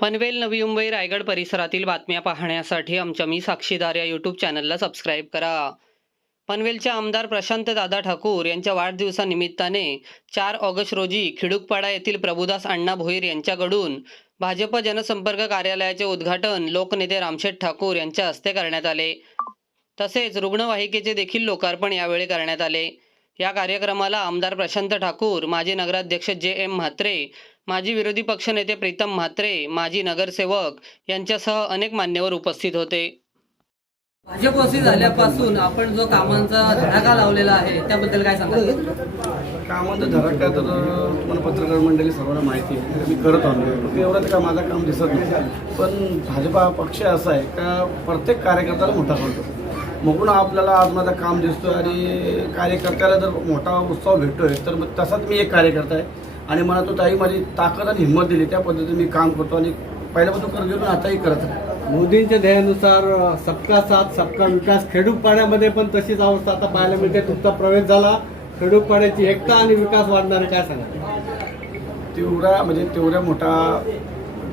पनवेल नवी मुंबई रायगड परिसरातील बातम्या पाहण्यासाठी आमच्या मी साक्षीदार या यूट्यूब चॅनलला सबस्क्राईब करा. पनवेलचे आमदार प्रशांत दादा ठाकूर यांच्या वाढदिवसानिमित्ताने चार ऑगस्ट रोजी खिडूकपाडा येथील प्रभुदास अण्णा भोईर यांच्याकडून भाजप जनसंपर्क कार्यालयाचे उद्घाटन लोकनेते रामशेठ ठाकूर यांच्या हस्ते करण्यात आले. तसेच रुग्णवाहिकेचे देखील लोकार्पण यावेळी करण्यात आले. या कार्यक्रमाला आमदार प्रशांत ठाकूर माजी नगराध्यक्ष जे एम म्हात्रे माजी विरोधी पक्षनेते प्रीतम म्हात्रे माजी नगरसेवक यांच्यासह अनेक मान्यवर उपस्थित होते. भाजपवासी झाल्यापासून आपण जो कामांचा धडाका लावलेला आहे त्याबद्दल काय सांगाल? कामाचं धडाका तर तुम्हाला पत्रकार मंडळी सर्वांना माहिती आहे. मी करत आलो. एवढं का माझं काम दिसत नाही. पण भाजपा पक्ष असा आहे का प्रत्येक कार्यकर्त्याला मोठा करतो. मगून आपल्याला आज माझं काम दिसतोय आणि कार्यकर्त्याला जर मोठा उत्साह भेटतोय तर मग तसाच मी एक कार्यकर्ता आहे. आणि मला तो ताई माझी ताकद आणि हिंमत दिली. त्या पद्धतीने मी काम करतो आणि पहिल्यापासून करत गेलो आताही करत आहे. मोदींच्या ध्येयानुसार सबका साथ सबका विकास. खेडूपाड्यामध्ये पण तशीच अवस्था आता पाहायला मिळते. तुमचा प्रवेश झाला. खेडूपाड्याची एकता आणि विकास वाढणार काय सांगा तेवढा म्हणजे तेवढ्या मोठा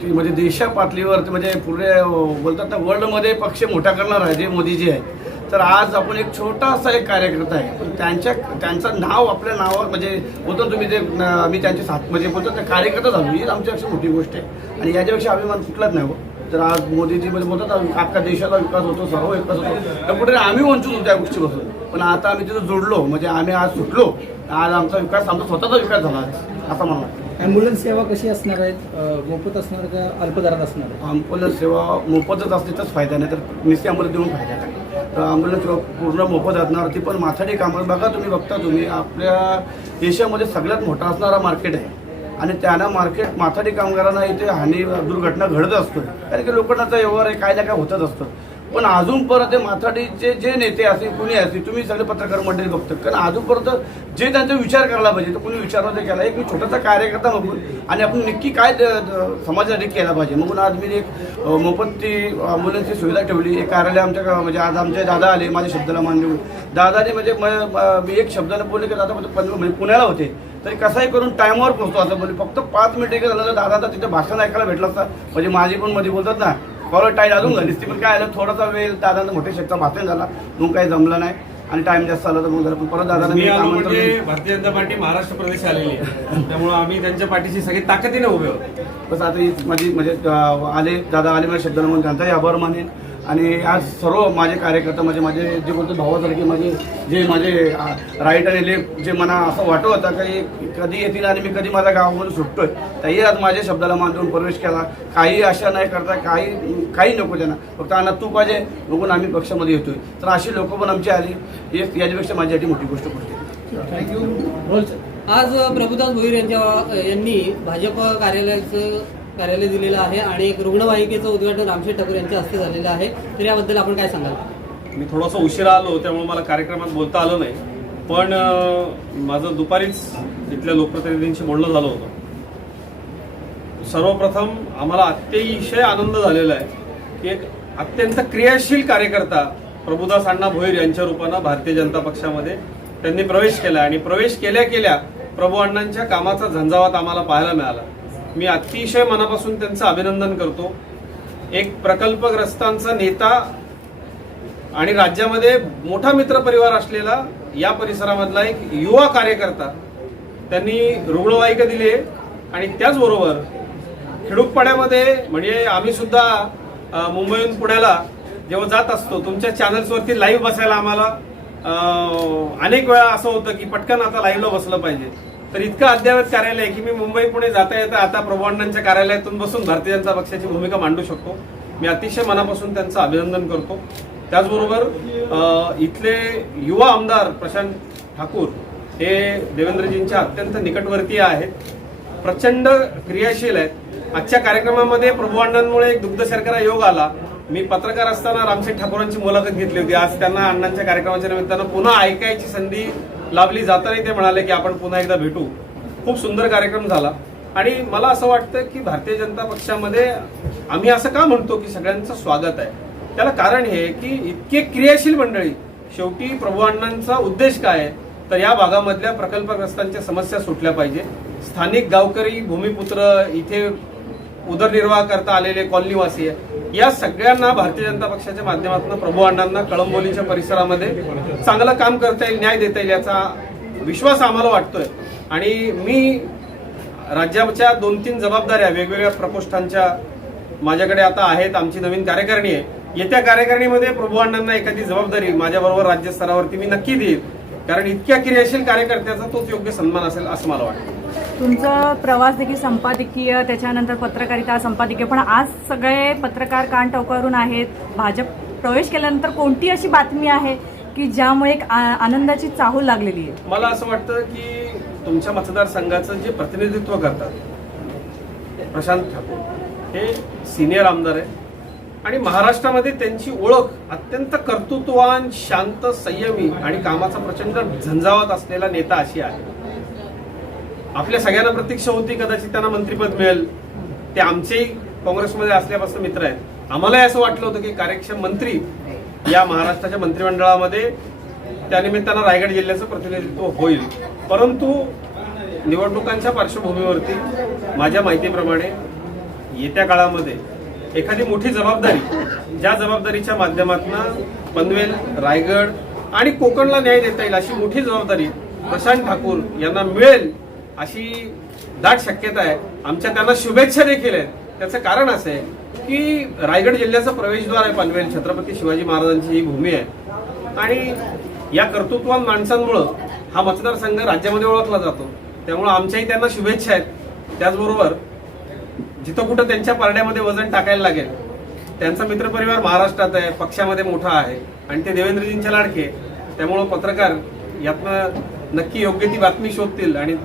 ती म्हणजे देशा पातळीवरती म्हणजे पुढे बोलतात ना वर्ल्डमध्ये पक्ष मोठा करणार आहे जे मोदीजी आहे तर आज आपण एक छोटासा एक कार्यकर्ता आहे. पण त्यांच्या त्यांचं नाव आपल्या नावावर म्हणजे बोलतो ना तुम्ही ते आम्ही त्यांचे साथ म्हणजे बोलतात ना कार्यकर्ता झालो. ही आमच्यापेक्षा मोठी गोष्ट आहे. आणि याच्यापेक्षा अभिमान कुठलाच नाही हो. तर आज मोदीजी म्हणजे बोलतात अख्खा देशाचा विकास होतो सर्व विकास होतो. तर कुठे आम्ही वंचित होतो त्या गोष्टीपासून. पण आता आम्ही तिथं जोडलो म्हणजे आम्ही आज सुटलो. आज आमचा विकास आमचा स्वतःचा विकास झाला आज असं मला वाटतं. ॲम्ब्युलन्स सेवा कशी असणार आहेत मोफत असणार का अल्पदरात असणार ॲम्ब्युलन्स सेवा मोफतच असली तरच फायदा नाही तर निश्चित आम्हाला देऊन फायदा नाही तर ॲम्ब्युलन्स पूर्ण मोफत असणार ती पण माथाडी कामं बघा तुम्ही बघता तुम्ही. आपल्या देशामध्ये सगळ्यात मोठा असणारा मार्केट आहे. आणि त्यांना मार्केट माथाडी कामगारांना इथे हानी दुर्घटना घडत असतो कारण की लोकांचा व्यवहार आहे काय ना काय होतच असतं. पण अजूनपर्यंत माथाडीचे जे नेते असतील कुणी असतील तुम्ही सगळे पत्रकार मंडळी बघतात. कारण अजूनपर्यंत जे त्यांचा विचार करायला पाहिजे तर कुणी विचार नाही केला. एक मी छोटासा कार्यकर्ता बघून आणि आपण नक्की काय द- समाजासाठी केला पाहिजे. म्हणून आज मी एक मोफत ती ॲम्ब्युलन्सची सुविधा ठेवली. एक कार्यालय आमच्या म्हणजे आज आमचे दादा आले माझ्या शब्दाला मान देऊन. दादाने म्हणजे मी एक शब्दाला बोलले की दादा म्हणजे म्हणजे पुण्याला होते. तरी कसाही करून टायमावर पोहोचतो. असं बोलले. फक्त पाच मिनिटे झालं तर दादाचा तिथे भाषण ऐकायला भेटलं असता. म्हणजे माझी पण मध्ये बोलतात ना फॉलो टाईट अजून घालीस ती पण काय आलं? थोडासा वेळ दादांचा मोठ्या शेतचा भाषण झाला. मग काही जमलं नाही. आणि टाइम जास्त आला तर मग झालं पण परत मी आलो आमंत्रण म्हणजे. भारतीय जनता पार्टी महाराष्ट्र प्रदेश आलेली आहे. त्यामुळे आम्ही त्यांच्या पाठीशी सगळी ताकदीने उभे आहोत. बस आता ही माझी म्हणजे अं, आले दादा आले माझ्या शब्दाला म्हणून त्यांचाही आभार मानेन. आणि आज सर्व माझे कार्यकर्ता म्हणजे माझे जे बोलतो भावासारखे माझे जे माझे राईट आणि लेफ्ट जे मला असं वाटत होतं की कधी येतील आणि मी कधी माझ्या गावामधून सुटतोय त्याही आज माझ्या शब्दाला मान देऊन प्रवेश केला. काही आशा नाही करता काही काही नको त्यांना. फक्त अण्णा तू पाहिजे बघून आम्ही पक्षामध्ये येतोय. तर अशी लोक पण आमची आली. याच्यापेक्षा माझ्यासाठी मोठी गोष्ट थँक्यू बोल सर. आज प्रभुदास भोईर यांच्या यांनी भाजप कार्यालयाचं कार्यालय दिलेलं आहे आणि एक रुग्णवाहिकेचं उद्घाटन रामशेठ ठाकूर यांच्या हस्ते झालेलं आहे. तर याबद्दल आपण काय सांगाल? मी थोडासा उशिरा आलो त्यामुळे मला कार्यक्रमात बोलता आलं नाही. पण माझं दुपारीच इथल्या लोकप्रतिनिधींशी बोलणं झालं होतं. सर्वप्रथम आम्हाला अतिशय आनंद झालेला आहे की एक अत्यंत क्रियाशील कार्यकर्ता प्रभुदास अण्णा भोईर यांच्या रूपानं भारतीय जनता पक्षामध्ये त्यांनी प्रवेश केला आणि प्रवेश केल्या केल्या प्रभू अण्णांच्या कामाचा झंझावात आम्हाला पाहायला मिळाला. मी अतिशय मनापासून त्यांचं अभिनंदन करतो. एक प्रकल्पग्रस्तांचा नेता आणि राज्यामध्ये मोठा मित्र परिवार असलेला या परिसरामधला एक युवा कार्यकर्ता त्यांनी रुग्णवाहिका दिली आहे आणि त्याचबरोबर खेडूकपाड्यामध्ये म्हणजे आम्ही सुद्धा मुंबईहून पुण्याला जेव्हा जात असतो तुमच्या चॅनल्सवरती लाईव्ह बसायला आम्हाला अनेक वेळा असं होतं की पटकन आता लाईव्हला बसलं पाहिजे. तर इतकं अद्ययावत कार्यालय आहे की मी मुंबई पुणे जाता येता आता प्रभूअण्णांच्या कार्यालयातून बसून भारतीय जनता पक्षाची भूमिका मांडू शकतो. मी अतिशय मनापासून त्यांचं अभिनंदन करतो. त्याचबरोबर इथले युवा आमदार प्रशांत ठाकूर हे देवेंद्रजींच्या अत्यंत निकटवर्तीय आहेत. प्रचंड क्रियाशील आहेत. आजच्या कार्यक्रमामध्ये प्रभूअण्णांमुळे एक दुग्ध शर्करा योग आला. मी पत्रकार असताना रामशेठ ठाकूरांची मुलाखत घेतली होती. आज त्यांना अण्णांच्या कार्यक्रमाच्या निमित्तानं पुन्हा ऐकायची संधी लाभली जाताना ते म्हणाले की आपण पुन्हा एकदा भेटू. खूप सुंदर कार्यक्रम झाला. आणि मला असं वाटतं की भारतीय जनता पक्षामध्ये आम्ही असं का म्हणतो की सगळ्यांचं स्वागत आहे? त्याला कारण हे की इतके क्रियाशील मंडळी शेवटी प्रभू अण्णांचा उद्देश काय आहे? तर या भागामधल्या प्रकल्पग्रस्तांच्या समस्या सुटल्या पाहिजे. स्थानिक गावकरी भूमिपुत्र इथे उदरनिर्वाह करता आलेले कॉलनीवासी आहे. या सगळ्यांना भारतीय जनता पक्षाच्या माध्यमातून प्रभू अण्णांना कळंबोलीच्या परिसरामध्ये चांगलं काम करता येईल न्याय देता येईल याचा विश्वास आम्हाला वाटतोय. आणि मी राज्याच्या दोन तीन जबाबदाऱ्या वेगवेगळ्या प्रकोष्ठांच्या माझ्याकडे आता आहेत आमची नवीन कार्यकारिणी आहे. येत्या कार्यकारिणीमध्ये प्रभू अण्णांना एखादी जबाबदारी माझ्याबरोबर राज्य स्तरावरती मी नक्की देईन कारण इतक्या क्रियाशील कार्यकर्त्याचा तोच योग्य सन्मान असेल असं मला वाटतं. तुमचा प्रवास देखील संपादकीय त्याच्यानंतर पत्रकारिता संपादकीय. पण आज सगळे पत्रकार कान टोकावरून आहेत. भाजप प्रवेश केल्यानंतर कोणती अशी बातमी आहे की ज्यामुळे एक आ- आनंदाची चाहूल लागलेली आहे? मला असं वाटतं की तुमच्या मतदारसंघाचं जे प्रतिनिधित्व करतात प्रशांत ठाकूर हे सिनियर आमदार आहे आणि महाराष्ट्रामध्ये त्यांची ओळख अत्यंत कर्तृत्ववान शांत संयमी आणि कामाचा प्रचंड झंझावत असलेला नेता अशी आहे. आपल्या सगळ्यांना प्रतीक्षा होती कदाचित त्यांना मंत्रीपद मिळेल. ते आमचेही काँग्रेसमध्ये असल्यापासून मित्र आहेत. आम्हालाही असं वाटलं होतं की कार्यक्षम मंत्री या महाराष्ट्राच्या मंत्रिमंडळामध्ये त्यानिमित्तानं रायगड जिल्ह्याचं प्रतिनिधित्व होईल. परंतु निवडणुकांच्या पार्श्वभूमीवरती माझ्या माहितीप्रमाणे येत्या काळामध्ये एखादी मोठी जबाबदारी ज्या जबाबदारीच्या माध्यमातून पनवेल रायगड आणि कोकणला न्याय देता येईल अशी मोठी जबाबदारी प्रशांत ठाकूर यांना मिळेल अशी दाट शक्यता आहे. आमच्या त्यांना शुभेच्छा देखील आहेत. त्याचं कारण असं आहे की रायगड जिल्ह्याचं प्रवेशद्वार आहे पनवेल. छत्रपती शिवाजी महाराजांची ही भूमी आहे. आणि या कर्तृत्वान माणसांमुळं हा मतदारसंघ राज्यामध्ये ओळखला जातो. त्यामुळं आमच्याही त्यांना शुभेच्छा आहेत. त्याचबरोबर जिथं कुठं त्यांच्या पारड्यामध्ये वजन टाकायला लागेल त्यांचा मित्रपरिवार महाराष्ट्रात आहे पक्षामध्ये मोठा आहे आणि ते देवेंद्रजींच्या लाडके त्यामुळं पत्रकार यातनं नक्की योग्य ती बातमी शोधतील आणि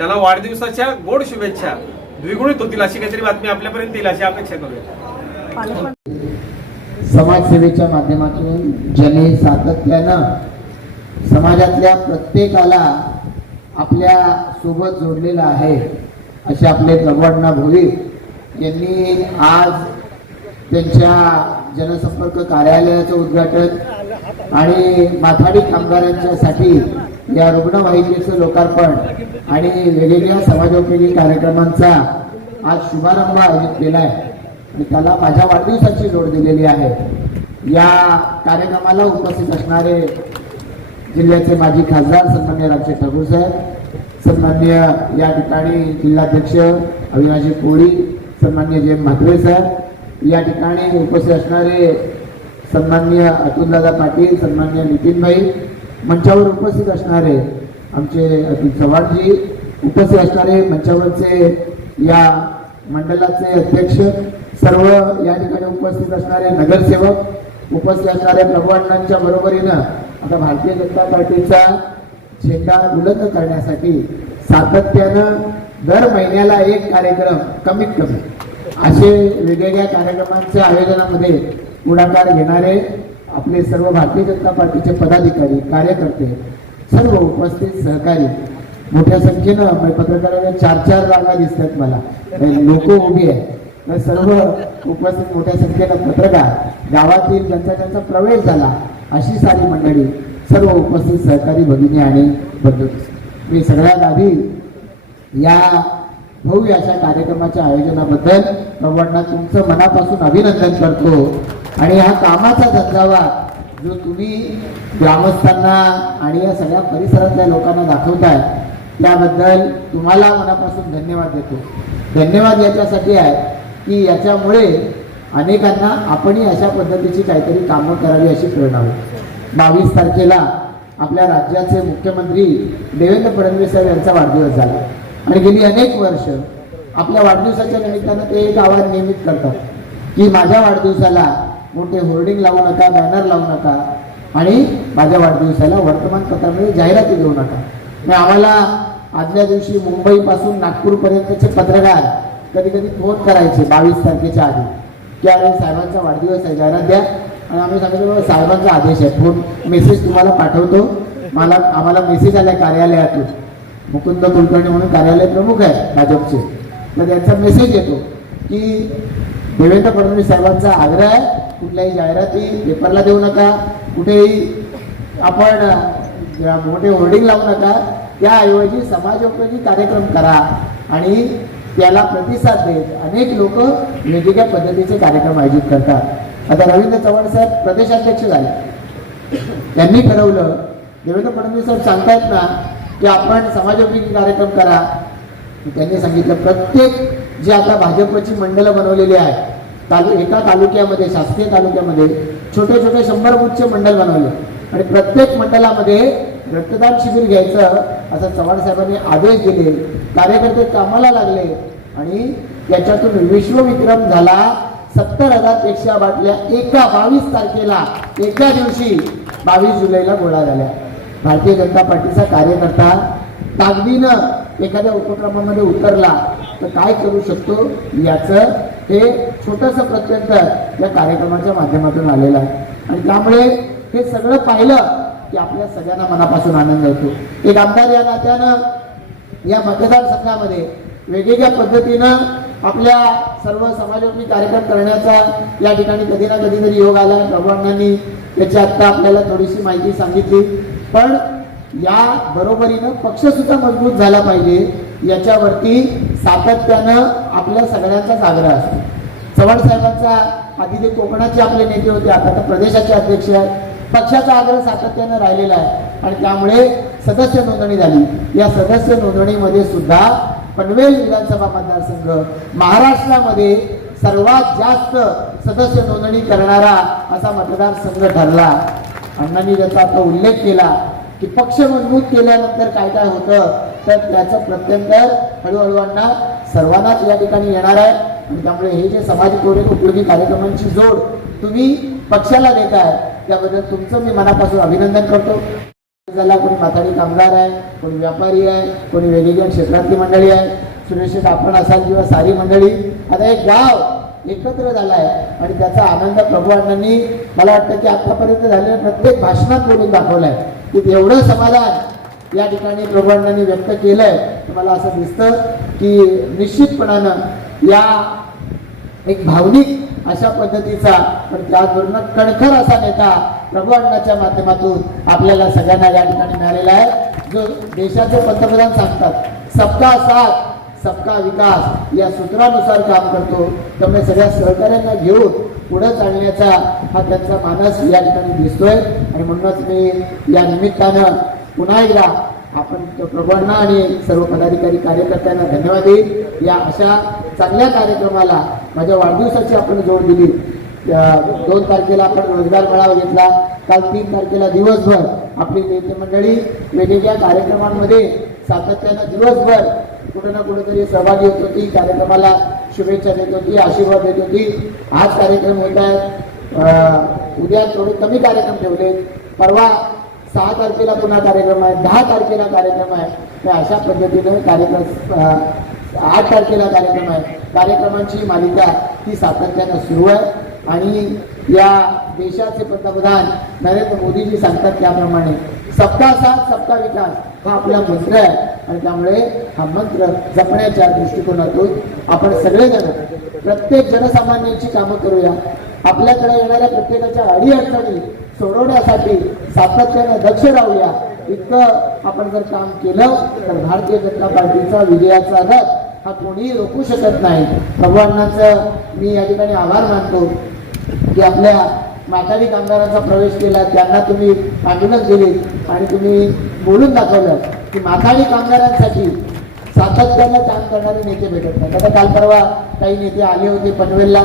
त्याला वाढदिवसाच्या गोड शुभेच्छा. द्विगुणित होतील अशी काहीतरी बातमी आपल्यापर्यंत येईल अशी अपेक्षा करूया. समाजसेवेच्या माध्यमातून जने सातत्यानं समाजातल्या प्रत्येकाला आपल्यासोबत जोडलेला आहे असे आपले गवडना भोवी यांनी आज त्यांच्या जनसंपर्क कार्यालयाचं उद्घाटन आणि माथाडी कामगारांच्यासाठी या रुग्णवाहिकेचं लोकार्पण आणि वेगवेगळ्या समाजोपयोगी कार्यक्रमांचा आज शुभारंभ आयोजित केला आहे आणि त्याला माझ्या वाढदिवसाची जोड दिलेली आहे. या कार्यक्रमाला उपस्थित असणारे जिल्ह्याचे माजी खासदार सन्मान्य राजे ठाकूर साहेब सन्मान्य या ठिकाणी जिल्हाध्यक्ष अविनाशी कोळी सन्मान्य जयम म्हात्रे साहेब या ठिकाणी उपस्थित असणारे सन्मान्य अतुलदादा पाटील सन्मान्य नितीनभाई मंचावर उपस्थित असणारे आमचे अतुल चव्हाणजी उपस्थित असणारे मंचावरचे या मंडळाचे अध्यक्ष सर्व या ठिकाणी उपस्थित असणारे नगरसेवक उपस्थित असणाऱ्या प्रभुअण्णांच्या बरोबरीनं आता भारतीय जनता पार्टीचा झेंडा बुलंद करण्यासाठी सातत्यानं दर महिन्याला एक कार्यक्रम कमीत कमी असे वेगवेगळ्या कार्यक्रमांच्या आयोजनामध्ये पुढाकार घेणारे आपले सर्व भारतीय जनता पार्टीचे पदाधिकारी कार्यकर्ते सर्व उपस्थित सहकारी मोठ्या संख्येनं म्हणजे पत्रकारांना चार चार जागा दिसतात मला. लोक उभी आहे तर सर्व उपस्थित मोठ्या संख्येनं पत्रकार गावातील ज्यांचा त्यांचा प्रवेश झाला अशी सारी मंडळी सर्व उपस्थित सहकारी भगिनी आणि बंधू. मी सगळ्यात आधी या भव्य अशा कार्यक्रमाच्या आयोजनाबद्दल प्रभूंना तुमचं मनापासून अभिनंदन करतो. आणि हा कामाचा धंदावा जो तुम्ही ग्रामस्थांना आणि या सगळ्या परिसरातल्या लोकांना दाखवताय त्याबद्दल तुम्हाला मनापासून धन्यवाद देतो. धन्यवाद याच्यासाठी आहे की याच्यामुळे अनेकांना आपणही अशा पद्धतीची काहीतरी कामं करावी अशी प्रेरणा होती बावीस तारखेला आपल्या राज्याचे मुख्यमंत्री देवेंद्र फडणवीस साहेब यांचा वाढदिवस झाला. आणि गेली अनेक वर्ष आपल्या वाढदिवसाच्या निमित्तानं ते एक आवाज नियमित करतात की माझ्या वाढदिवसाला मोठे होर्डिंग लावू नका बॅनर लावू नका. आणि माझ्या वाढदिवसाला वर्तमानपत्रामध्ये जाहिराती देऊ नका. मग आम्हाला आदल्या दिवशी मुंबईपासून नागपूरपर्यंतचे पत्रकार कधी कधी फोन करायचे बावीस तारखेच्या आधी. की अरे साहेबांचा वाढदिवस आहे जाहिरात द्या. आणि आम्ही सांगितलं साहेबांचा आदेश आहे. फोन मेसेज तुम्हाला पाठवतो. मला आम्हाला मेसेज आला कार्यालयातून. मुकुंद कुलकर्णी म्हणून कार्यालय प्रमुख आहे भाजपचे. तर त्यांचा मेसेज येतो की देवेंद्र फडणवीस साहेबांचा आग्रह आहे कुठल्याही जाहिराती पेपरला देऊ नका कुठेही आपण मोठे होर्डिंग लावू नका त्याऐवजी समाजोपयोगी कार्यक्रम करा आणि त्याला प्रतिसाद देत अनेक लोक वेगवेगळ्या पद्धतीचे कार्यक्रम आयोजित करतात. आता रवींद्र चव्हाण साहेब प्रदेशाध्यक्ष झाले. त्यांनी ठरवलं देवेंद्र फडणवीस साहेब सांगतायत ना की आपण समाजोपयोगी कार्यक्रम करा. त्यांनी सांगितलं प्रत्येक जे आता भाजपची मंडळं बनवलेली आहे तालु एका तालुक्यामध्ये शासकीय तालुक्यामध्ये छोटे छोटे शंभर उच्च मंडळ बनवले. आणि प्रत्येक मंडळामध्ये रक्तदान शिबिर घ्यायचं असं चव्हाण साहेबांनी आदेश दिले. कार्यकर्ते कामाला लागले आणि त्याच्यातून विश्वविक्रम झाला. सत्तर हजारपेक्षा बाटल्या एका बावीस तारखेला एका दिवशी बावीस जुलैला गोळा झाल्या. भारतीय जनता पार्टीचा कार्यकर्ता ताकदीनं एखाद्या उपक्रमामध्ये उतरला तर काय करू शकतो? याचं हे छोटंसं प्रत्यंतर या कार्यक्रमाच्या माध्यमातून आलेलं आहे. आणि त्यामुळे हे सगळं पाहिलं की आपल्या सगळ्यांना मनापासून आनंद येतो एक आमदार या नात्यानं या मतदारसंघामध्ये वेगवेगळ्या पद्धतीनं आपल्या सर्व समाजोपी कार्यक्रम करण्याचा या ठिकाणी कधी ना कधीतरी योग आला. प्रभावांनी त्याची आत्ता आपल्याला थोडीशी माहिती सांगितली. पण या बरोबरीनं पक्ष सुद्धा मजबूत झाला पाहिजे. याच्यावरती सातत्यानं आपल्या सगळ्यांचाच आग्रह असतो. चव्हाण साहेबांचा आधी ते कोकणाचे आपले नेते होते आता तर प्रदेशाचे अध्यक्ष आहेत. पक्षाचा आग्रह सातत्यानं राहिलेला आहे. आणि त्यामुळे सदस्य नोंदणी झाली. या सदस्य नोंदणीमध्ये सुद्धा पनवेल विधानसभा मतदारसंघ महाराष्ट्रामध्ये सर्वात जास्त सदस्य नोंदणी करणारा असा मतदारसंघ ठरला. अण्णांनी त्याचा आता उल्लेख केला की पक्ष मजबूत केल्यानंतर काय काय होतं? तर त्याचं प्रत्यंतर हळूहळू अण्णा सर्वांनाच या ठिकाणी येणार आहे. आणि त्यामुळे हे जे समाज उपयोगी कार्यक्रमांची जोड तुम्ही पक्षाला देताय त्याबद्दल तुमचं मी मनापासून अभिनंदन करतो. झाला कोणी माथाडी कामगार आहे कोणी व्यापारी आहे कोणी वेगवेगळ्या क्षेत्रातली मंडळी आहे. सुरक्षित आपण असाल किंवा सारी मंडळी आता एक गाव एकत्र झाला आहे आणि त्याचा आनंद प्रभू अण्णांनी मला वाटतं की आतापर्यंत झालेल्या प्रत्येक भाषणात बोलून दाखवलाय. की एवढं समाधान या ठिकाणी प्रभू व्यक्त केलंय. तर मला असं दिसतं की निश्चितपणानं या एक भावनिक अशा पद्धतीचा पण त्याचबरोबर कणखर असा नेता प्रभू अण्णाच्या माध्यमातून आपल्याला सगळ्यांना या ठिकाणी मिळालेला आहे. जो देशाचे पंतप्रधान सांगतात सबका साथ सबका विकास या सूत्रानुसार काम करतो. त्यामुळे सगळ्या सहकार्यांना घेऊन पुढे चालण्याचा हा त्यांचा मानस या ठिकाणी दिसतोय. आणि म्हणूनच मी या निमित्तानं पुन्हा एकदा आपण प्रभूंना आणि सर्व पदाधिकारी कार्यकर्त्यांना धन्यवाद देईल. या अशा चांगल्या कार्यक्रमाला माझ्या वाढदिवसाची आपण जोड दिली. दोन तारखेला आपण रोजगार मेळावा घेतला. काल तीन तारखेला दिवसभर आपली नेते मंडळी वेगवेगळ्या कार्यक्रमांमध्ये सातत्यानं दिवसभर कुठं ना कुठेतरी सहभागी होत होती. कार्यक्रमाला शुभेच्छा देत होती आशीर्वाद देत होती. आज कार्यक्रम होत आहेत उद्या थोडे कमी कार्यक्रम ठेवले. परवा सहा तारखेला पुन्हा कार्यक्रम आहे दहा तारखेला कार्यक्रम आहे. तर अशा पद्धतीने कार्यक्रम आठ तारखेला कार्यक्रम आहे. कार्यक्रमांची मालिका ही सातत्यानं सुरू आहे. आणि या देशाचे पंतप्रधान नरेंद्र मोदीजी सांगतात त्याप्रमाणे सबका साथ सबका विकास हा आपला मंत्र आहे. आणि त्यामुळे हा मंत्र जपण्याच्या दृष्टिकोनातून आपण सगळेजण प्रत्येक जनसामान्यांची कामं करूया. आपल्याकडे येणाऱ्या प्रत्येकाच्या अडीअडचणी सोडवण्यासाठी सातत्याने दक्ष राहूया. इतकं आपण जर काम केलं तर भारतीय जनता पार्टीचा विजयाचा रथ हा कोणीही रोखू शकत नाही. भगवानांचं मी या ठिकाणी आभार मानतो की आपल्या माथाडी कामगारांचा प्रवेश केला त्यांना तुम्ही आंदोलन दिले आणि तुम्ही बोलून दाखवलं की माथाडी कामगारांसाठी सातत्यानं काम करणारे नेते भेटत नाही आता काल परवा काही नेते आले होते पनवेलला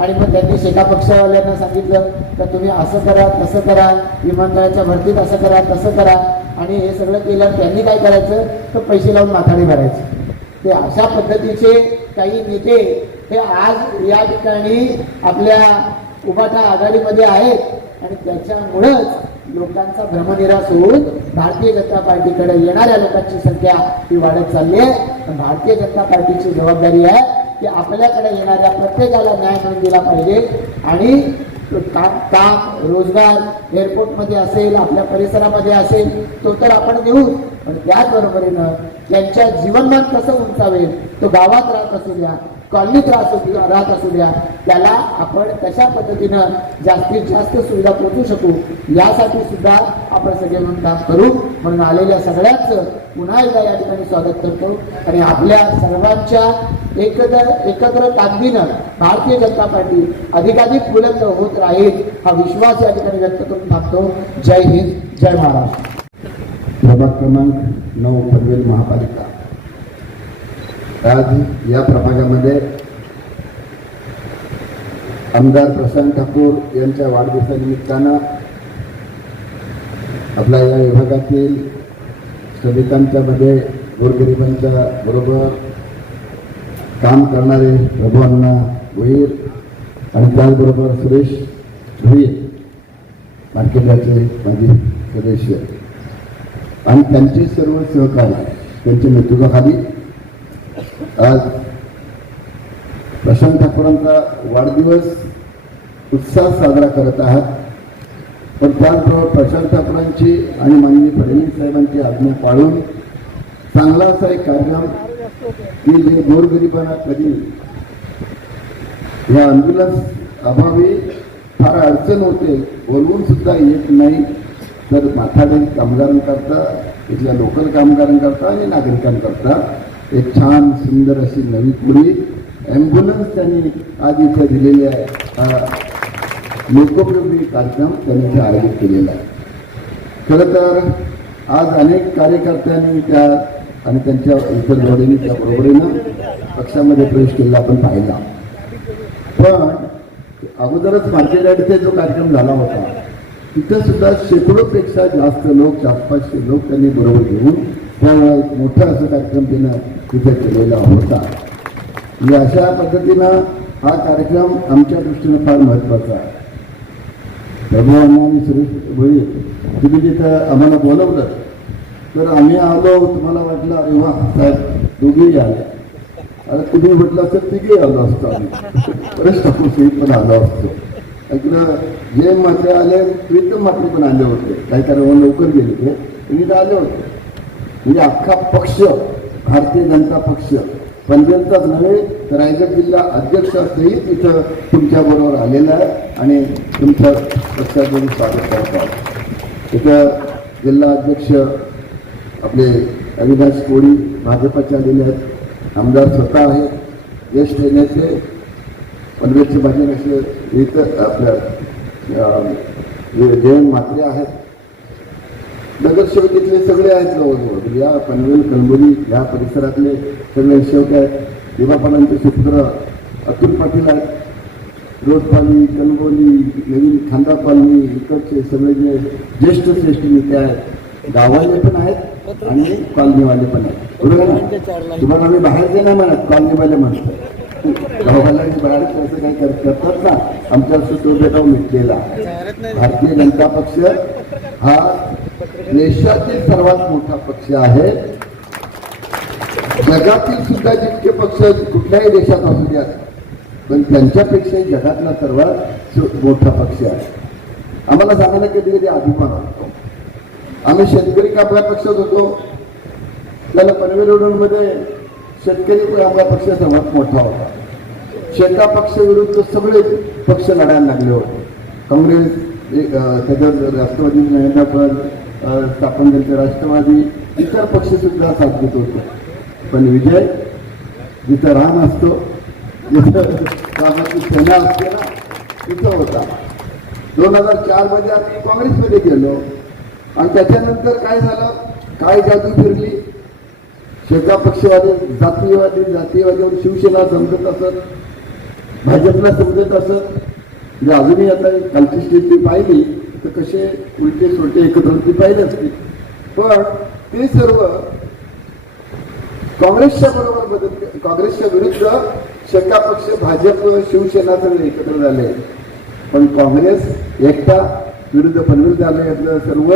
आणि मग त्यांनी शेका पक्षवाल्यांना सांगितलं तर तुम्ही असं करा तसं करा विमानतळाच्या भरतीत असं करा तसं करा. आणि हे सगळं केलं त्यांनी काय करायचं? तर पैसे लावून माथाडी भरायचे ते अशा पद्धतीचे काही नेते हे आज या ठिकाणी आपल्या उभाटा आघाडीमध्ये आहेत. आणि त्याच्यामुळंच लोकांचा भ्रमनिराश होऊन भारतीय जनता पार्टीकडे येणाऱ्या लोकांची संख्या ही वाढत चालली आहे. भारतीय जनता पार्टीची जबाबदारी आहे की आपल्याकडे येणाऱ्या प्रत्येकाला न्याय मिळून दिला पाहिजे. आणि काम काम रोजगार एअरपोर्टमध्ये असेल आपल्या परिसरामध्ये असेल तो तर आपण देऊ पण त्याचबरोबरीनं त्यांच्या जीवनमान कसं उंचावेल तो गावात राहत असू द्या कॉलनीत राहत असू राहत असू द्या त्याला आपण कशा पद्धतीनं जास्तीत जास्त सुविधा पोहोचू शकू यासाठी सुद्धा आपण सगळे म्हणून काम करू. म्हणून आलेल्या सगळ्यांचं पुन्हा एकदा या ठिकाणी स्वागत करतो. आणि आपल्या सर्वांच्या एकत्र एकत्र ताकदीनं भारतीय जनता पार्टी अधिकाधिक बुलंद होत राहील हा विश्वास या ठिकाणी व्यक्त करून थांबतो. जय हिंद जय महाराष्ट्र. प्रभाग क्रमांक नऊ पनवेल महापालिका. आज या प्रभागामध्ये आमदार प्रशांत ठाकूर यांच्या वाढदिवसानिमित्तानं आपल्या या विभागातील श्रमिकांच्या मध्ये गोरगरिबांच्या बरोबर काम करणारे प्रभूअण्णा भोईर आणि त्याचबरोबर सुरेश भोईर मार्केटाचे माझे सदस्य. आणि त्यांचे सर्व सहकार्य त्यांच्या नेतृत्वाखाली आज प्रशांत ठाकूरांचा वाढदिवस उत्साह साजरा करत आहात. पण त्याचबरोबर प्रशांत ठाकूरांची आणि माननीय फडणवीस साहेबांची आज्ञा पाळून चांगला असा एक कार्यक्रम की जे गोरगरिबांना कधी या ॲम्ब्युलन्स अभावी फार अडचण होते बोलवून सुद्धा येत नाही तर माथाडी कामगारांकरता इथल्या लोकल कामगारांकरता आणि नागरिकांकरता एक छान सुंदर अशी नवी पुढी ॲम्ब्युलन्स त्यांनी आज इथे दिलेली आहे. हा लोकोपयोगी कार्यक्रम त्यांनी इथे आयोजित केलेला आहे. खरं तर आज अनेक कार्यकर्त्यांनी त्या आणि त्यांच्या इतर जोडीने त्या बरोबरीनं पक्षामध्ये प्रवेश केलेला आपण पाहिला. पण अगोदरच मार्केट जो कार्यक्रम झाला होता तिथं सुद्धा शेकडोपेक्षा जास्त लोक चार पाचशे लोक त्यांनी बरोबर घेऊन त्यामुळे एक मोठा असा कार्यक्रम तिनं तिथे केलेला होता. म्हणजे अशा पद्धतीनं हा कार्यक्रम आमच्या दृष्टीनं फार महत्त्वाचा आहे. प्रभू आणि सुरेश भोई तुम्ही तिथं आम्हाला बोलवलं तर आम्ही आलो तुम्हाला वाटलं अरे वा साहेब दोघेही आले. अरे तुम्ही म्हटलं असं तिघे आलो असतो आम्ही. बरेच ठाकूर पण आलो असतो. इकडं जे मात्र आले प्रीतम मात्र पण आले होते. काही कारण लवकर गेले ते तुम्ही तर आले होते. म्हणजे अख्खा पक्ष भारतीय जनता पक्ष. पनवेलचाच नव्हे तर रायगड जिल्हा अध्यक्ष अध्यक्षासहित तिथं तुमच्याबरोबर आलेला आहे आणि तुमचं पक्षाचं स्वागत करतो तिथं जिल्हा अध्यक्ष आपले अविनाश कोळी भाजपाचे आलेले आहेत. आमदार स्वतः आहेत. ज्येष्ठ नेते पनवेलचे भाजप असे इथं आपल्या जयंत म्हात्रे आहेत. नगरसेवकीतले सगळे आहेत जवळजवळ. या पनवेल कळंबोली या परिसरातले सगळे सेवक आहेत. देवापालांचे सुपुत्र अतुल पाटील आहेत. रोड कॉलनी कणबोली नवीन खांदा कॉलनी इकडचे सगळे जे ज्येष्ठ श्रेष्ठ नेते आहेत गावाले पण आहेत आणि कॉलनीवाले पण आहेत. बरोबर ना? तुम्हाला आम्ही बाहेरचे नाही म्हणत कॉलनीवाले म्हणतो. गावाला बाहेर असं काही कर- करतात ना? आमच्या तो बेटाव मिटलेला. आहे. भारतीय जनता पक्ष हा देशातील सर्वात मोठा पक्ष आहे. जगातील सुद्धा जितके पक्ष कुठल्याही देशात असू द्या पण त्यांच्यापेक्षाही जगातला सर्वात मोठा पक्ष आहे. आम्हाला सांगायला कधी कधी अभिमान वाटतो आम्ही शेतकरी कापला पक्षात होतो. त्याला पनवेल रोडमध्ये शेतकरी पण आपला पक्ष सर्वात मोठा होता. शेता पक्ष विरुद्ध सगळे पक्ष लढायला लागले होते. काँग्रेस एक, त्याच्यात राष्ट्रवादी नरेंद्र स्थापन झाले राष्ट्रवादी इतर पक्ष सुद्धा साथ देत होते. पण विजय जिथं रान असतो जिथं रामाची सेना असते ना तिथं होता. दोन हजार चारमध्ये आम्ही काँग्रेसमध्ये गेलो. आणि त्याच्यानंतर काय झालं? काय जादू फिरली? शेता पक्षवादी जातीयवादी जातीयवादी शिवसेना समजत असत भाजपला समजत असत. म्हणजे अजूनही आता कालची स्थिती पाहिली. तर कसे उलटे सुलटे एकत्र ती पाहिली असते पण ते सर्व काँग्रेसच्या बरोबर मदत काँग्रेसच्या विरुद्ध शंका पक्ष भाजप शिवसेना सगळे एकत्र झाले पण काँग्रेस एकटा विरुद्ध पनवेल सर्व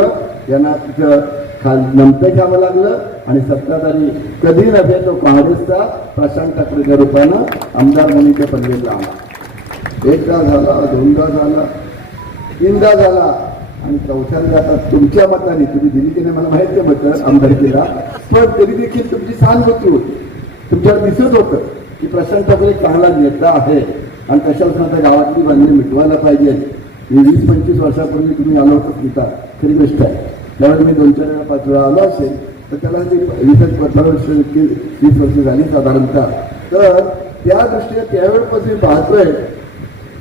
यांना तिथं खाल नमतं घ्यावं लागलं आणि सत्ताधारी कधी नव्हे तो काँग्रेसचा प्रशांत ठाकरेच्या रूपानं आमदार म्हणून त्या पनवेलला आला. एकदा झाला दोनदा झाला. तीनदा झाला आणि चौथ्यांदा आता तुमच्या मताने तुम्ही दिली की नाही मला माहिती आहे मत आमदारकीला पण तरी देखील तुमची सहानुभूती होती. तुमच्यावर दिसत होतं की प्रशांत ठाकूर एक चांगला नेता आहे आणि कशाला आता गावातली बांधणी मिटवायला पाहिजे मी वीस पंचवीस वर्षापूर्वी तुम्ही आलो होतो तिथं. खरी गोष्ट आहे. त्यावेळी मी दोन चार वेळा पाच वेळा आलो असेल तर त्याला ते वीस पंधरा वर्ष वीस वर्ष झाली साधारणतः. तर त्या दृष्टीने त्यावेळेपासून पाहतोय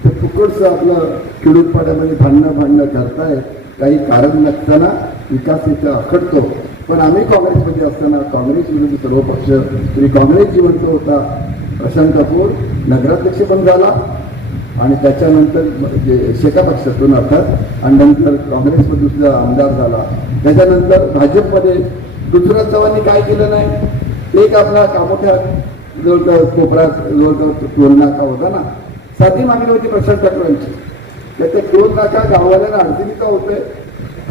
तर फुकटचं आपलं खेडूतपाड्यामध्ये भांडणं भांडणं करताय काही कारण नसताना विकास इथं अखडतो पण आम्ही काँग्रेसमध्ये असताना काँग्रेस विरोधी सर्व पक्ष तरी काँग्रेस जिवंत होता प्रशांत कपूर नगराध्यक्ष पण झाला. आणि त्याच्यानंतर जे शेका पक्षातून अर्थात आणि नंतर काँग्रेसमध्ये सुद्धा आमदार झाला. त्याच्यानंतर भाजपमध्ये पृथ्वीराज चव्हाणी काय केलं नाही? एक आपला कामोठ्या जवळजवळ कोपरा जवळजवळ टोल नाका होता ना. साधी मागणी होती प्रशांत ठाकरेंची. तर ते टोल नाका गाववाल्यांना अडचणीचा होतोय.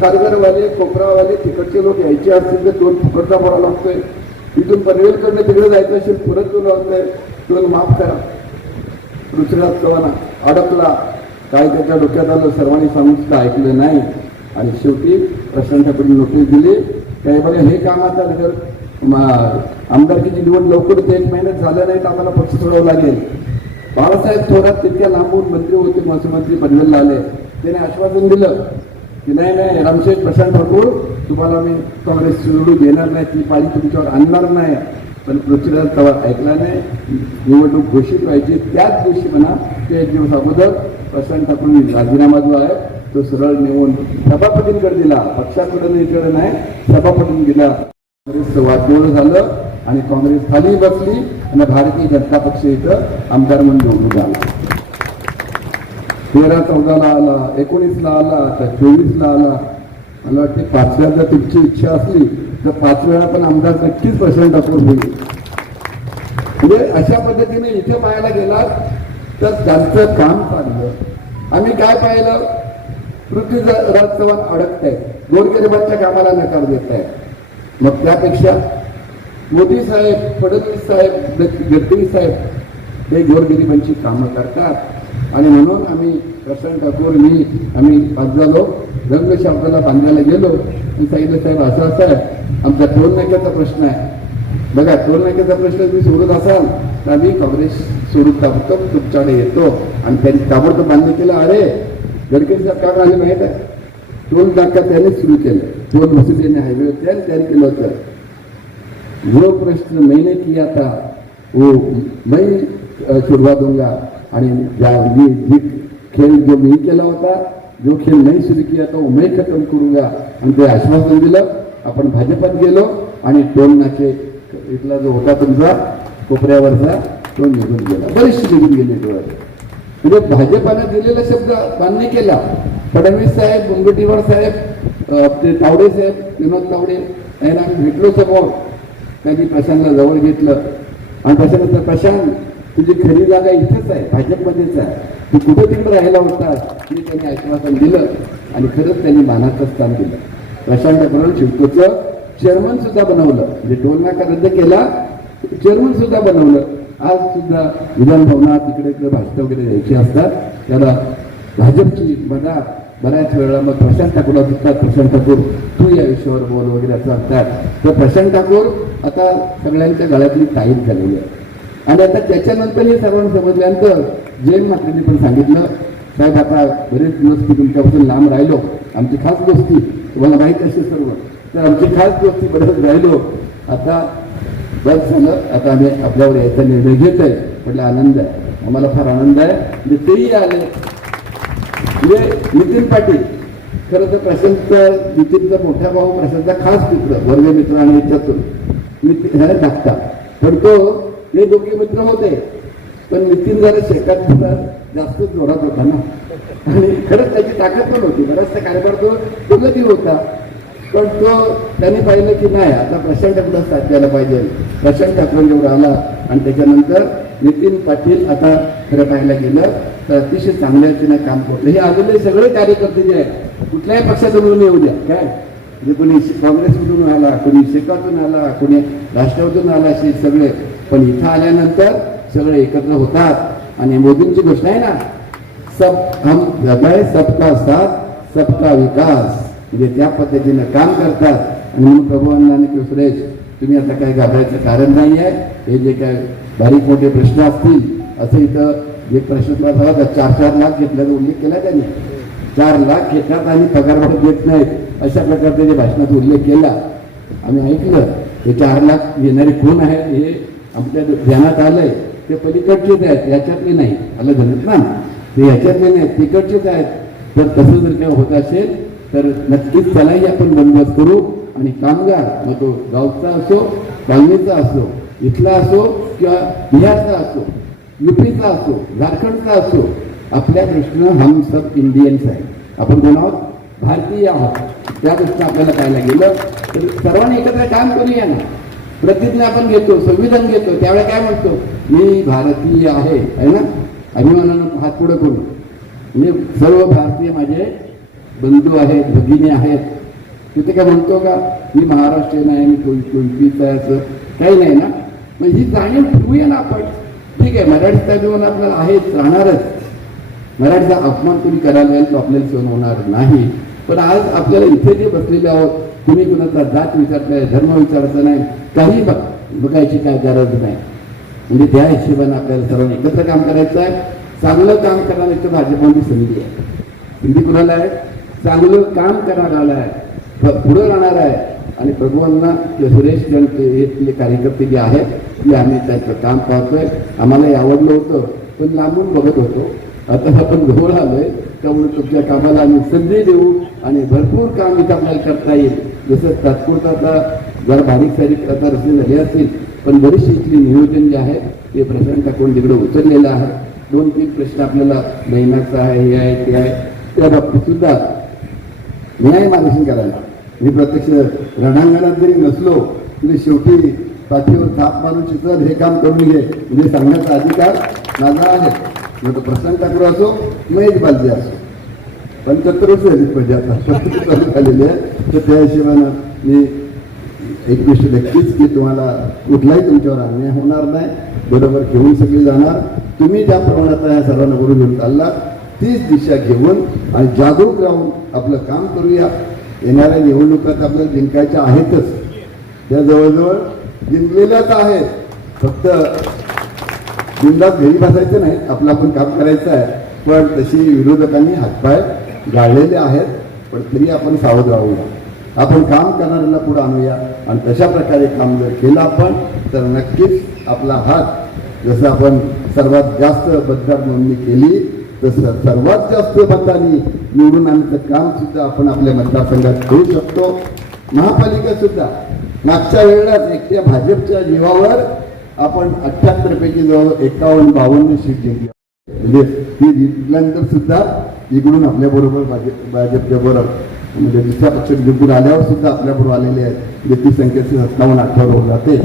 खारघरवाले कोपरावाले तिकडचे लोक यायचे असतील तर दोन फुकटला भरावा लागतोय. इथून पनवेलकडनं तिकडे जायचं असेल परत टोल होतोय दोन माफ करा. पृथ्वीराज चव्हाण अडकला. काय त्याच्या डोक्यात आलं सर्वांनी सांगून सुद्धा ऐकलं नाही. आणि शेवटी प्रशांत ठाकूरने नोटीस दिली. काय बरं हे काम आता जर आमदारकीची निवड लवकर ते एक महिन्यात झालं नाही तर आम्हाला पक्ष सोडावं लागेल. बाळासाहेब थोरात तितक्या लांबून मंत्री होते महसूल मंत्री आले त्याने आश्वासन दिलं की नाही नाही रामशेठ प्रशांत ठाकूर तुम्हाला मी काँग्रेस सोडू देणार नाही ती पाळी तुमच्यावर आणणार नाही. पण पृथ्वीराज चव्हाण ऐकला नाही. निवडणूक घोषित व्हायची त्याच दिवशी म्हणा ते एक दिवस अगोदर प्रशांत ठाकूर राजीनामा जो आहे तो सरळ नेऊन सभापतींकडे दिला. पक्षाकडे इकडे नाही सभापतींनी दिला काँग्रेसचं वादळ झालं. आणि काँग्रेस खाली बसली आणि भारतीय जनता पक्ष इथं आमदार म्हणून निवडून आला. तेरा चौदाला आला एकोणीसला आला तर चोवीसला आला. मला वाटते पाचव्या जर तुमची इच्छा असली तर पाच वेळा पण आमदार नक्कीच प्रशांत ठाकूर होईल. म्हणजे अशा पद्धतीने इथे पाहायला गेलात तर त्यांचं काम चाललं आम्ही काय पाहिलं? पृथ्वीराज चव्हाण अडकत आहेत गोरगरिबांच्या कामाला नकार देत आहेत मग त्यापेक्षा मोदी साहेब फडणवीस साहेब गडकरी साहेब हे गोरगरिबांची कामं करतात. आणि म्हणून आम्ही प्रशांत ठाकूर मी आम्ही पाच झालो रंगशाब्दाला बांधायला गेलो. आणि सांगितलं साहेब असं असं आहे. आमचा टोलनाक्याचा प्रश्न आहे. बघा टोलनाक्याचा प्रश्न तुम्ही सोडत असाल तर आम्ही काँग्रेस सोडून ताबडतोब तुमच्याकडे येतो. आणि त्यांनी ताबडतोब बांधणी केलं. अरे गडकरी साहेब काय आले माहीत आहे? टोल नाका त्याने सुरू केलं. टोल मसुदेने हायवे त्याने तयार केलं होतं. जो प्रश्न मैंने किया था वो मैं छुड़वा दूंगा आणि ज्या मी जी खेळ जो मी केला होता जो खेळ नाही सुरू केला तो मी खतम करूंगा. आणि ते आश्वासन दिलं. आपण भाजपात गेलो आणि टोल नाके इथला जो होता तुमचा कोपऱ्यावरचा तो निघून गेला. बरेचसे निघून गेले डोळे. म्हणजे भाजपाने दिलेला शब्द मान्य केला. फडणवीस साहेब मुनगंटीवार साहेब ते तावडे साहेब विनोद तावडे यांना आम्ही भेटलो समोर. त्यांनी प्रशांतला जवळ घेतलं. आणि त्याच्यानंतर प्रशांत तुझी खरी जागा इथेच आहे भाजपमध्येच आहे. तू कुठे तिकडे राहिला होता हे त्यांनी आश्वासन दिलं आणि खरंच त्यांनी मानाचं स्थान दिलं प्रशांत करून शिवकोचं चेअरमन सुद्धा बनवलं. म्हणजे टोलनाका रद्द केला चेअरमन सुद्धा बनवलं. आज सुद्धा विधान भवनात इकडे इकडे भाषण वगैरे द्यायची असतात. त्याला भाजपची मदा बऱ्याच वेळा मग प्रशांत ठाकूरला सुद्धा प्रशांत ठाकूर तू या विषयावर बोल वगैरे असं असतात तर प्रशांत ठाकूर आता सगळ्यांच्या गळ्यातली ताईत झालेली आहे. आणि आता त्याच्यानंतर हे सर्वांना समजल्यानंतर जैन मात्रेंनी पण सांगितलं साहेब आता बरेच दिवस मी तुमच्यापासून लांब राहिलो. आमची खास गोष्टी तुम्हाला माहीत असेल सर्व. तर आमची खास गोष्टी बरेच राहिलो. आता बस झालं. आता आम्ही आपल्यावर यायचा निर्णय घेत आहे म्हटलं आनंद आहे. आम्हाला फार आनंद आहे. म्हणजे तेही आले. म्हणजे नितीन पाटील खरं तर प्रशांत नितीनचा मोठा भाऊ प्रशांतचा खास मित्र वर्ग मित्र आणि याच्यातून. नितीन ह्याला टाकता पण तो हे दोघे मित्र होते. पण नितीन जरा शेतात थोडा जास्त जोरात होता ना. आणि खरंच त्याची ताकद पण होती. बराचसा कारभार तो प्रगती होता. पण तो त्याने पाहिलं की नाही आता प्रशांत ठाकूरला साथ द्यायला पाहिजे? प्रशांत ठाकूर आला आणि त्याच्यानंतर नितीन पाटील आता खरं पाहायला गेलं तर अतिशय चांगल्या रीतीने काम करतो. हे आलेले सगळे कार्यकर्ते जे आहेत कुठल्याही पक्षातून येऊ द्या. काय? म्हणजे कोणी काँग्रेसमधून आला कोणी शेकातून आला कोणी राष्ट्रवादीतून आला असे सगळे. पण इथं आल्यानंतर सगळे एकत्र होतात. आणि मोदींची गोष्ट आहे ना सब हम जगाय सबका साथ सबका विकास. म्हणजे त्या पद्धतीनं काम करतात. आणि म्हणून प्रभू अण्णा किंवा सुरेश तुम्ही आता काही घाबरायचं कारण नाही आहे हे जे काय बारीक मोठे प्रश्न असतील असं इथं एक प्रश्न तुम्हाला झाला होता, चार चार लाख घेतल्याचा उल्लेख केला त्यांनी चार लाख घेतात आणि पगारवाढ देत नाहीत. अशा प्रकारचे जे भाषणात उल्लेख केला. आम्ही ऐकलं हे चार लाख घेणारे कोण आहेत हे आमच्या ध्यानात आलंय. ते पलीकडचेच आहेत याच्यातले नाही. आलं धरत ना ते याच्यातले नाहीत तिकडचेच आहेत. तर तसं जर काय होत असेल तर नक्कीच त्यालाही आपण बंदोबस्त करू. आणि कामगार मग तो गावचा असो कॉलनीचा असो इथला असो किंवा बिहारचा असो युपीचा असो झारखंडचा असो आपल्या दृष्टीनं हम सब इंडियन्स आहे आपण कोण आहोत? भारतीय आहोत. त्या दृष्टीनं आपल्याला पाहायला गेलं. तर सर्वांनी एकत्र काम करूया ना. प्रतिज्ञा आपण घेतो संविधान घेतो त्यावेळेला काय म्हणतो? मी भारतीय आहे है ना? अभिमानानं हात पुढे करू. म्हणजे सर्व भारतीय माझे बंधू आहेत भगिनी आहेत तिथे काय म्हणतो का मी महाराष्ट्रीयन आहे मी कोण आहे असं. काही नाही ना. मग ही जाणीव ठेवूया ना आपण. ठीक आहे मराठी अभिमान आपल्याला आहेच राहणारच. मराठीचा अपमान तुम्ही करायला याल तो आपल्याला सहन होणार नाही. पण आज आपल्याला इथे जे बसलेले आहोत कुणी कुणाचा जात विचारताय धर्म विचारता नाही काही बघ बघायची काय गरज नाही. म्हणजे त्या हिशोबाने आपल्याला सर्वांनी एकत्र काम करायचं आहे. चांगलं काम करण्याची भाजपमध्ये संधी आहे संधी कुणाला आहे चांगलं काम करणाराला आहे पुढं राहणार आहे. आणि प्रभूंना ते सुरेश जनते हे कार्यकर्ते जे आहेत ते आम्ही त्याचं काम पाहतोय. आम्हालाही आवडलं होतं पण लांबून बघत होतो. आता आपण जवळ आलोय त्यामुळे तुमच्या कामाला आम्ही संधी देऊ आणि भरपूर काम इथं आपल्याला करता येईल. जसं तात्पुरता आता जर बारीक सारीक आता रस्ते झाले असतील पण बरीचशी इथली नियोजन जे आहे ते प्रशांत टाकून तिकडे उचललेलं आहे. दोन तीन प्रश्न आपल्याला महिन्याचा आहे हे आहे ते आहे. त्या बाबतीत सुद्धा न्याय मार्गदर्शन करायला. मी प्रत्यक्ष रणांगणात जरी नसलो तरी शेवटी पाठीवर थाप मारून चित्र हे काम करून घे. म्हणजे सांगण्याचा अधिकार माझा आहे. मग तो प्रशांत ठाकूर असो महेश बालदी असो. पण वर्ष झाली म्हणजे आता. चालू आहे. तर त्या हिशोबानं मी एक गोष्ट नक्कीच की तुम्हाला कुठलाही तुमच्यावर अन्याय होणार नाही. बरोबर घेऊन सगळी जाणार. तुम्ही ज्या प्रमाणात या सर्वांना बरोबर घेऊन चालला तीच दिशा घेऊन आणि जागरूक राहून आपलं काम करूया. येणाऱ्या निवडणुकात आपल्याला जिंकायच्या आहेतच. त्या जवळजवळ जिंकलेल्याच आहेत. फक्त बिंदात घरी बसायचं नाही आपलं आपण काम करायचं आहे. पण तशी विरोधकांनी हातपाय गाळलेले आहेत पण तरी आपण सावध राहूया आपण काम करणाऱ्याला पुढे आणूया. आणि तशा प्रकारे काम जर केलं आपण तर नक्कीच आपला हात जसं आपण सर्वात जास्त मतदार नोंदणी केली तसं सर्वात जास्त मतांनी निवडून आणण्याचं काम सुद्धा आपण आपल्या मतदारसंघात करू शकतो. महापालिका सुद्धा मागच्या वेळेलाच एकट्या भाजपच्या जीवावर आपण अठ्ठ्याहत्तर पैकी जवळ एकावन्न बावन्न सीट जिंकली. म्हणजे ती जिंकल्यानंतर सुद्धा इकडून आपल्या बरोबर भाजप भाजपच्या बरोबर म्हणजे दुसऱ्या पक्ष जिंकून आल्यावर सुद्धा आपल्या बरोबर आलेले आहेत. म्हणजे ती संख्येची सत्तावन्न अठ्ठावन्न जाते.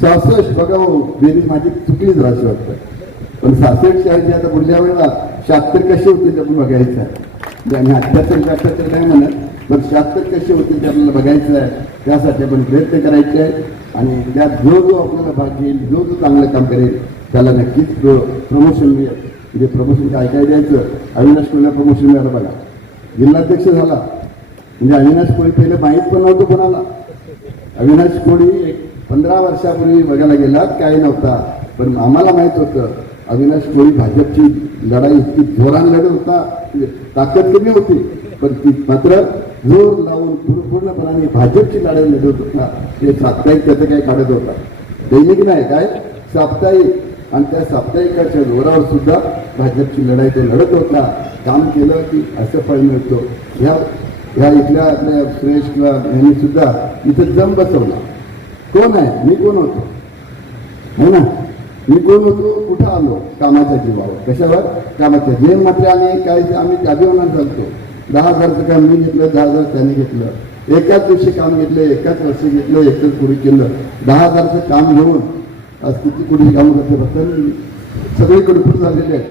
सहासष्ट बघा हो बेरीज माझी चुकलीच राशी वाटतं. पण सासष्ट शहाऐंशी आता पुढच्या वेळेला शहात्तर कसे होते ते आपण बघायचं आहे. आणि आम्ही अठ्ठ्याहत्तर अठ्ठ्याहत्तर नाही म्हणत पण शहात्तर कसे होते ते आपल्याला बघायचं आहे. त्यासाठी आपण प्रयत्न करायचे आहे आणि त्यात जो जो आपल्याला भाग घेईल जो जो चांगलं काम करेल त्याला नक्कीच प्रमोशन मिळेल. म्हणजे प्रमोशन काय काय द्यायचं? अविनाश कोळीला प्रमोशन मिळालं बघा. जिल्हाध्यक्ष झाला. म्हणजे अविनाश कोळी पहिलं माहीत पण नव्हतं कोणाला. अविनाश कोळी एक पंधरा वर्षापूर्वी बघायला गेला काय नव्हता. पण आम्हाला माहीत होतं. अविनाश कोळी भाजपची लढाई इतकी जोरान लढत होता म्हणजे ताकद कमी होती. पण ती मात्र जोर लावून पूर्णपणाने भाजपची लढाई लढत होता. ते साप्ताहिक त्याचं काय काढत होता. दैनिक नाही काय? साप्ताहिक. आणि त्या साप्ताहिकाच्या जोरावर सुद्धा भाजपची लढाई तो लढत होता. काम केलं की असं फळ मिळतो. ह्या ह्या इथल्या आपल्या सुरेश किंवा यांनी सुद्धा इथं जम बसवला. कोण आहे? मी कोण होतो? हो ना? मी कोण होतो कुठं आलो? कामाच्या जीवावर. कशावर? कामाच्या जे मात्र आम्ही काय आम्ही अभिमानात चालतो दहा हजारचं काम मी घेतलं दहा हजार त्यांनी घेतलं. एकाच दिवशी काम घेतलं एकाच वर्षी घेतलं एकच पुढे केलं. दहा हजारचं काम घेऊन आज किती कोणी काम करते फक्त सगळीकडे पुढे झालेले आहेत.